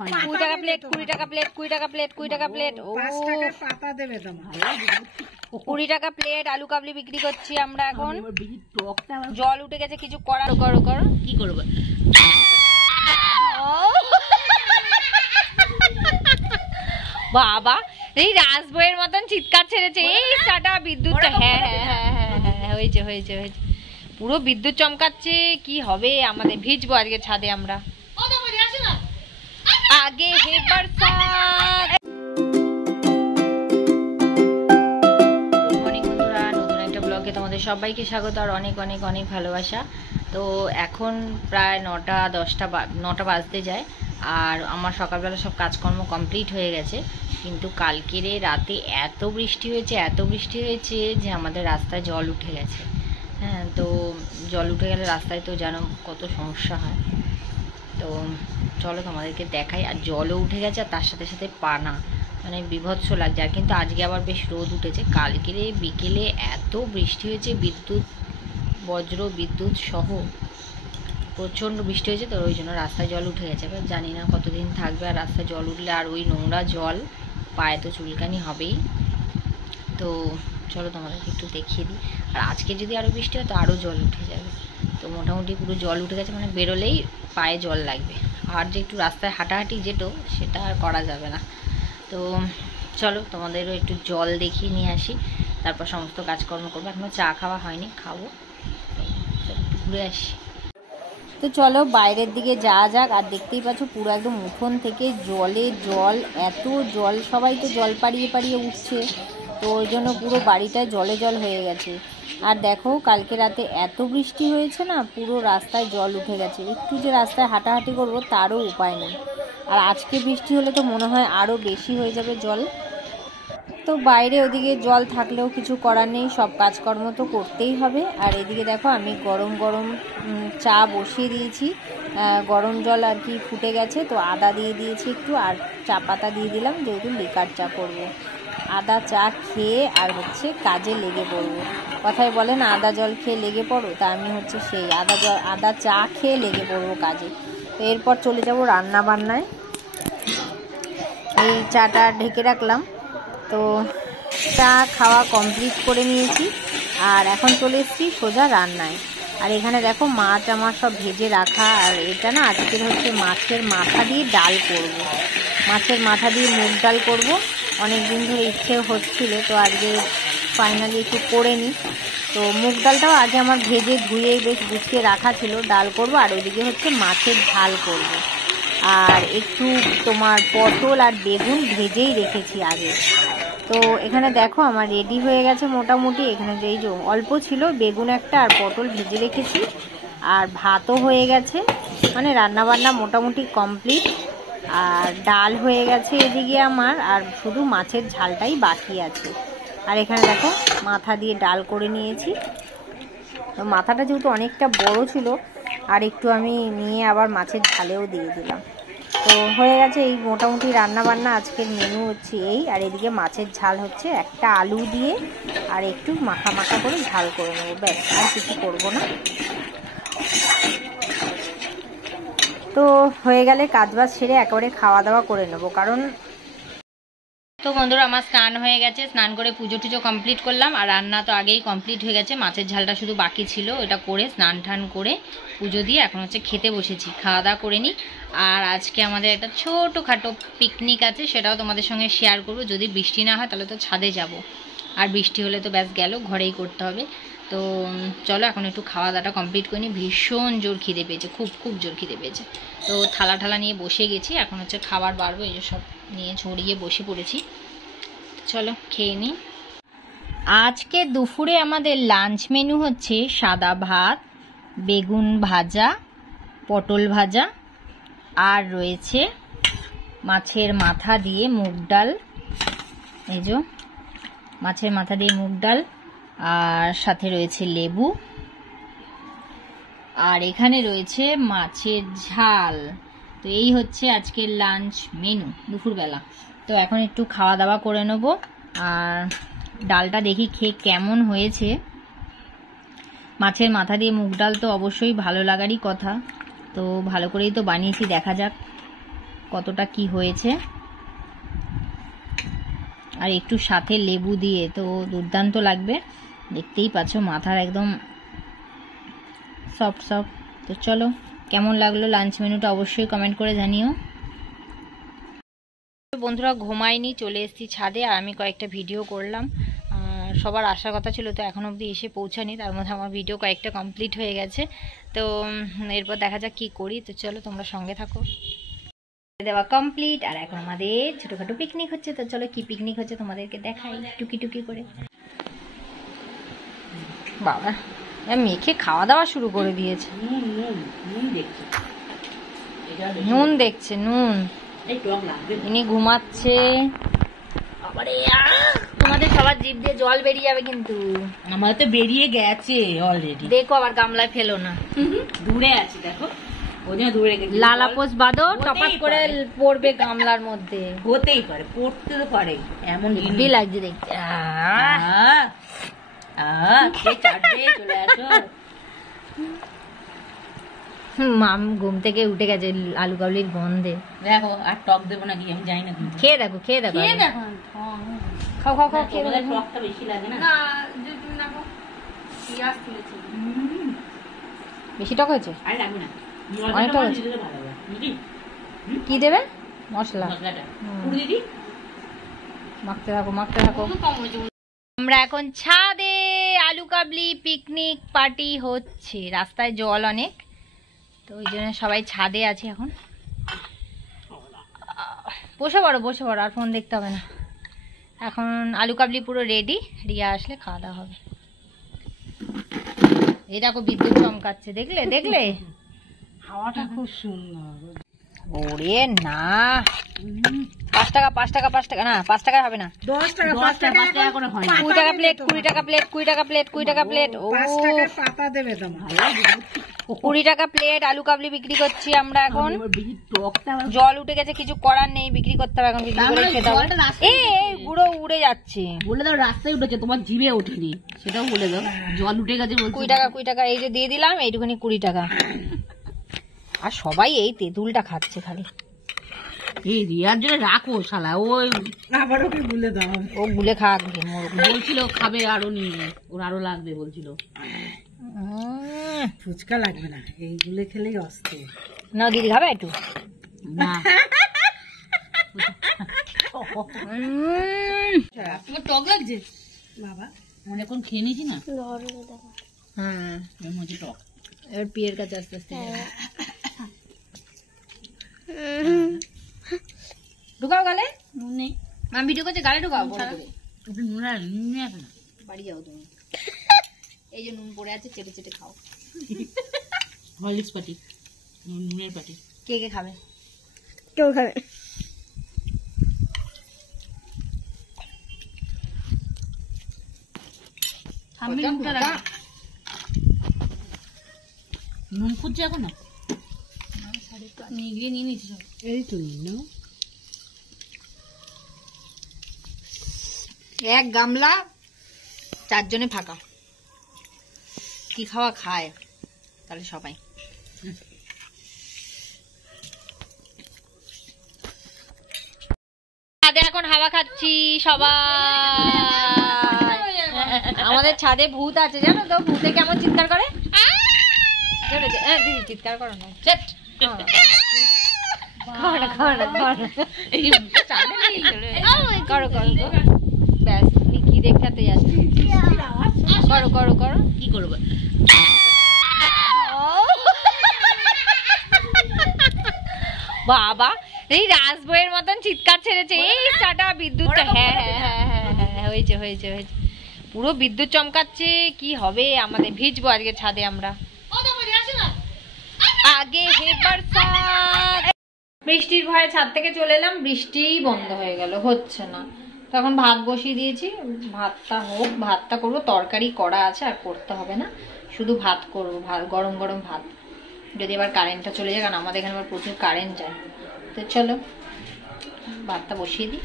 20 টাকা প্লেট, 20 টাকা প্লেট, 20 টাকা প্লেট, 20 টাকা প্লেট। ও 5 টাকার পাতা দেবে তোমার। 20 টাকা প্লেট আলু কাবলি বিক্রি করছি আমরা এখন। জল উঠে গেছে, কিছু করার করো করো কি করবো। বাবা এই রাজবইয়ের মতন চিৎকার ছেড়েছে এই সাটা বিদ্যুৎটা। হ্যাঁ হ্যাঁ হ্যাঁ হ্যাঁ হ্যাঁ হয়েছে হয়েছে হয়েছে, পুরো বিদ্যুৎ চমকাচ্ছে। কি হবে আমাদের, ভিজবো আজকে ছাদে আমরা। আগে হে বরসাত। গুড মর্নিং বন্ধুরা, নতুন একটা ব্লগে তোমাদের সবাইকে স্বাগত আর অনেক অনেক অনেক ভালোবাসা। তো এখন প্রায় 9টা বাজতে যায় আর আমার সকালবেলা সব কাজকর্ম কমপ্লিট হয়ে গেছে। কিন্তু কালকের রাতে এত বৃষ্টি হয়েছে যে আমাদের রাস্তায় জল উঠে গেছে। হ্যাঁ, তো জল উঠে গেলে রাস্তায় তো জানো কত সমস্যা হয়। তো চলো তোমাদেরকে দেখাই। আর জলও উঠে গেছে আর তার সাথে সাথে পানা, মানে বিভৎস লাগছে। আর কিন্তু আজকে আবার বেশ রোদ উঠেছে। কালকের বিকেলে এত বৃষ্টি হয়েছে, বজ্র বিদ্যুৎ সহ প্রচণ্ড বৃষ্টি হয়েছে। তো ওই জন্য রাস্তায় জল উঠে গেছে। এবার জানি না কতদিন থাকবে। আর রাস্তায় জল উঠলে আর ওই নোংরা জল পায়ে তো চুলকানি হবেই। তো চলো তোমাদেরকে একটু দেখিয়ে দিই। আর আজকে যদি আরও বৃষ্টি হয় তো আরও জল উঠে যাবে। তো মোটামুটি পুরো জল উঠে গেছে, মানে বেরোলেই পায়ে জল লাগবে। আর যে একটু রাস্তায় হাঁটাহাঁটি যেটো সেটা আর করা যাবে না। তো চলো তোমাদেরও একটু জল দেখিয়ে নিয়ে আসি, তারপর সমস্ত কাজকর্ম করবো। এখনও চা খাওয়া হয়নি, খাবো। তো চলো একটু ঘুরে আসি। তো চলো বাইরের দিকে যাওয়া যাক। আর দেখতেই পাচ্ছ পুরো একদম উঠোন থেকে জলে জল, এত জল, সবাই তো জল পাড়িয়ে পাড়িয়ে উঠছে। তো ওই জন্য পুরো বাড়িটায় জলে জল হয়ে গেছে। আর দেখো কালকে রাতে এত বৃষ্টি হয়েছে না, পুরো রাস্তায় জল উঠে গেছে। একটু যে রাস্তায় হাঁটাহাঁটি করবো তারও উপায় নেই। আর আজকে বৃষ্টি হলে তো মনে হয় আরও বেশি হয়ে যাবে জল। তো বাইরে ওদিকে জল থাকলেও কিছু করার নেই, সব কাজকর্ম তো করতেই হবে। আর এদিকে দেখো আমি গরম গরম চা বসিয়ে দিয়েছি। গরম জল আর কি ফুটে গেছে, তো আদা দিয়ে দিয়েছি একটু, আর চা পাতা দিয়ে দিলাম, যেহেতু লিকার চা করবো। আদা চা খেয়ে আর হচ্ছে কাজে লেগে পড়বো। কথায় বলে না আদা জল খেয়ে লেগে পড়ো, তা আমি হচ্ছে সেই আদা চা খেয়ে লেগে পড়বো কাজে। তো এরপর চলে যাব রান্না বান্নায়। এই চাটা ঢেকে রাখলাম। তো চা খাওয়া কমপ্লিট করে নিয়েছি আর এখন চলে এসেছি সোজা রান্নায়। আর এখানে দেখো মাছ আমার সব ভেজে রাখা। আর এটা না আজকের হচ্ছে মাছের মাথা দিয়ে ডাল করব। মাছের মাথা দিয়ে মুগ ডাল করব। অনেক দিন ধরে ইচ্ছে হচ্ছিল, তো আজকে ফাইনালি একটু করে নিই। তো মুগ ডালটাও আগে আমার ভেজে ধুয়ে বেশ গুছিয়ে রাখা ছিল, ডাল করব। আর ওইদিকে হচ্ছে মাছের ঝাল করব। আর একটু তোমার পটল আর বেগুন ভেজেই রেখেছি আগে। তো এখানে দেখো আমার রেডি হয়ে গেছে মোটামুটি। এখানে যেই যে অল্প ছিল, বেগুন একটা আর পটল ভেজে রেখেছি, আর ভাতও হয়ে গেছে, মানে রান্নাবান্না মোটামুটি কমপ্লিট। আর ডাল হয়ে গেছে এদিকে আমার, আর শুধু মাছের ঝালটাই বাকি আছে। আর এখানে দেখো মাথা দিয়ে ডাল করে নিয়েছি। তো মাথাটা যেহেতু অনেকটা বড় ছিল, আর একটু আমি নিয়ে আবার মাছের ঝালেও দিয়ে দিলাম। তো হয়ে গেছে এই মোটামুটি রান্না বান্না। আজকের মেনু হচ্ছে এই। আর এদিকে মাছের ঝাল হচ্ছে একটা আলু দিয়ে আর একটু মাখা মাখা করে ঝাল করে নেবো, ব্যাস, আর কিছু করবো না। তো হয়ে গেলে কাজবাজ সেরে একেবারে খাওয়া দাওয়া করে নেবো, কারণ তো বন্ধুরা আমার স্নান হয়ে গেছে। স্নান করে পুজো টুজো কমপ্লিট করলাম। আর রান্না তো আগেই কমপ্লিট হয়ে গেছে, মাছের ঝালটা শুধু বাকি ছিল। এটা করে স্নান টান করে পুজো দিয়ে এখন হচ্ছে খেতে বসেছি, খাওয়া দাওয়া করে নিই। আর আজকে আমাদের একটা ছোটোখাটো পিকনিক আছে, সেটাও তোমাদের সঙ্গে শেয়ার করবো। যদি বৃষ্টি না হয় তাহলে তো ছাদে যাব, আর বৃষ্টি হলে তো ব্যাস গেল, ঘরেই করতে হবে। তো চলো এখন একটু খাওয়া দাওয়াটা কমপ্লিট করে নিই। ভীষণ জোর খিদে পেয়েছে, খুব জোর খিদে পেয়েছে। তো থালা নিয়ে বসে গেছি, এখন হচ্ছে খাবার বাড়বো। এই যে সব নিয়ে ছড়িয়ে বসে পড়েছি, চলো খেয়ে নিই। আজকে দুপুরে আমাদের লাঞ্চ মেনু হচ্ছে সাদা ভাত, বেগুন ভাজা, পটল ভাজা, আর রয়েছে মাছের মাথা দিয়ে মুগ ডাল। এই যে মাছের মাথা দিয়ে মুগ ডাল, আর সাথে রয়েছে লেবু, আর এখানে রয়েছে মাছের ঝাল। তো এই হচ্ছে আজকের লাঞ্চ মেনু দুপুরবেলা। তো এখন একটু খাওয়া দাওয়া করে নেব। আর ডালটা দেখি খেয়ে কেমন হয়েছে। মাছের মাথা দিয়ে মুগ ডাল তো অবশ্যই ভালো লাগারই কথা, তো ভালো করেই তো বানিয়েছি, দেখা যাক। কতটা কি হয়েছে। আর একটু সাথে লেবু দিয়ে তো দুর্দান্ত লাগবে, দেখতেই পাচ্ছ মাথার একদম সফট সফট। তো চলো, কেমন লাগলো লাঞ্চ মেনুটা অবশ্যই কমেন্ট করে জানিও। বন্ধুরা ঘুমাইনি, চলে এসেছি ছাদে, আর আমি কয়েকটা ভিডিও করলাম। সবার আসার কথা ছিল, তো এখন অবধি এসে পৌঁছানি, তার মধ্যে আমার ভিডিও কয়েকটা কমপ্লিট হয়ে গেছে। তো এরপর দেখা যাক কি করি। তো চলো তোমরা সঙ্গে থাকো। দেওয়া কমপ্লিট, আর এখন আমাদের ছোটখাটো পিকনিক হচ্ছে। তো চলো কি পিকনিক হচ্ছে তোমাদেরকে দেখাই টুকি টুকি করে। বাবা মেখে খাওয়া দাওয়া শুরু করে দিয়েছে। নুন দেখছে, নুন। ইনি ঘুমাচ্ছে। তোমাদের সবার জিভ দিয়ে জল বেরিয়ে যাবে কিন্তু। আমার তো বেরিয়ে গেছে অলরেডি। দেখো আবার গামলায় ফেলো না, দূরে আছে দেখো, ওখানে দূরে গেছে। লালাপোস বাদো টপাট করে পড়বে গামলার মধ্যে। হতেই পারে, পড়তে তো পারে, এমন হেভি লাগছে দেখতে। চলে আসো। মাম ঘুম থেকে উঠে গেছে আলু কাবলির গন্ধে। দেখো আর টক দেবো নাকি আমি জানি না, কিন্তু খেয়ে দেখো, খেয়ে দেখো, খাও খাও খাও, খেয়ে দেখো। টকটা বেশি লাগে না? বেশি টক হয়েছে? আর লাগবে না, অনেক টক হয়েছে। কি দেবে? মশলা দিদি মাখতে থাকো, মাখতে থাকো। আমরা এখন ছাদে, আলু কাবলি পিকনিক পার্টি হচ্ছে। রাস্তায় জল অনেক, তো ওই জন্য সবাই ছাদে আছে এখন। বসে পড়ো, বসে পড়ো, আর ফোন দেখতে হবে না। এখন আলু কাবলি পুরো রেডি, রিয়া আসলে খাওয়া দাওয়া হবে। এই দেখো বিদ্যুৎ চমকাচ্ছে, দেখলে দেখলে? হাওয়াটা খুব সুন্দর। ওরে না, 5 টাকা 5 টাকা 5 টাকা না, 5 টাকা হবে না, 10 টাকা 5 টাকা করে হয়। 20 টাকা প্লেট, 20 টাকা প্লেট, 20 টাকা প্লেট, 20 টাকা প্লেট। ও 5 টাকার পাতা দেবে তোমার। 20 টাকা প্লেট আলু কাবলি বিক্রি করছি আমরা এখন। জল উঠে গেছে, কিছু করার নেই, বিক্রি করতে হবে এখন, বিক্রি করে খেতে হবে। এই গুঁড়ো উড়ে যাচ্ছে। বলে দাও রাস্তায় উঠেছে, তোমার জিভে ওঠেনি, সেটাও বলে দাও। জল উঠে গেছে 20 টাকা 20 টাকা, এই যে দিয়ে দিলাম, এইটুখানি 20 টাকা। আর সবাই এই তেঁতুলটা খাচ্ছে খালি। এই রিয়ার জন্য রাখো শালা, ওই আবার ওকে গুলে দাও। ও গুলে খাক, বলছিল খাবে আরো, নিয়ে ওর আরো লাগবে বলছিল। ফুচকা লাগবে না, এইগুলো খেলেই অস্থির। না দিদি খাবে একটু? না টক লাগছে বাবা, অনেকক্ষণ খেয়ে নিয়েছি না। হ্যাঁ টক। এবার পিয়ের কাছে আস্তে আস্তে ঢুকাও গালে। নুন নেই, আমি ভিডিও করছি, গালে ঢুকাও। নুন আছে না? বাড়ি যাও তুমি। এই যে নুন পড়ে আছে, চেটে চেটে খাও। হরলিক্স পাটি, নুনের পাটি। কে কে খাবে? কেউ খাবে। নুন খুঁজছে এখন না, নিয়ে নিয়েছি সব। এই তো নিন এক গামলা 4 জনে ফাঁকা। কি খাওয়া খায় তাহলে সবাই। ছাদে এখন হাওয়া খাচ্ছি সবাই। আমাদের ছাদে ভূত আছে জানো তো, ভূতে কেমন চিৎকার করে। দিদি চিৎকার করো না, করো করো, ব্যাস তুমি কি দেখাতে যাচ্ছ? করো করো করো, কি করবো? বাবা এই রাজবইয়ের মতন চিৎকার ছেড়েছে। এই সাটা বিদ্যুৎ। হ্যাঁ হ্যাঁ হ্যাঁ হ্যাঁ হ্যাঁ, হয়েছে হয়েছে হয়েছে, পুরো বিদ্যুৎ চমকাচ্ছে। কি হবে আমাদের, ভিজবো আজকে ছাদে আমরা। আগে হে বরসাত। বৃষ্টির ভয়ে ছাদ থেকে চলে এলাম, বৃষ্টিই বন্ধ হয়ে গেল, হচ্ছে না। তখন ভাত বসিয়ে দিয়েছি, ভাতটা হোক, ভাতটা করবো। তরকারি করা আছে, আর করতে হবে না, শুধু ভাত করবো, ভাত গরম গরম ভাত। যদি এবার কারেন্টটা চলে যায়, কারণ আমাদের এখানে আবার প্রচুর কারেন্ট যায়। তো চলো ভাতটা বসিয়ে দিই।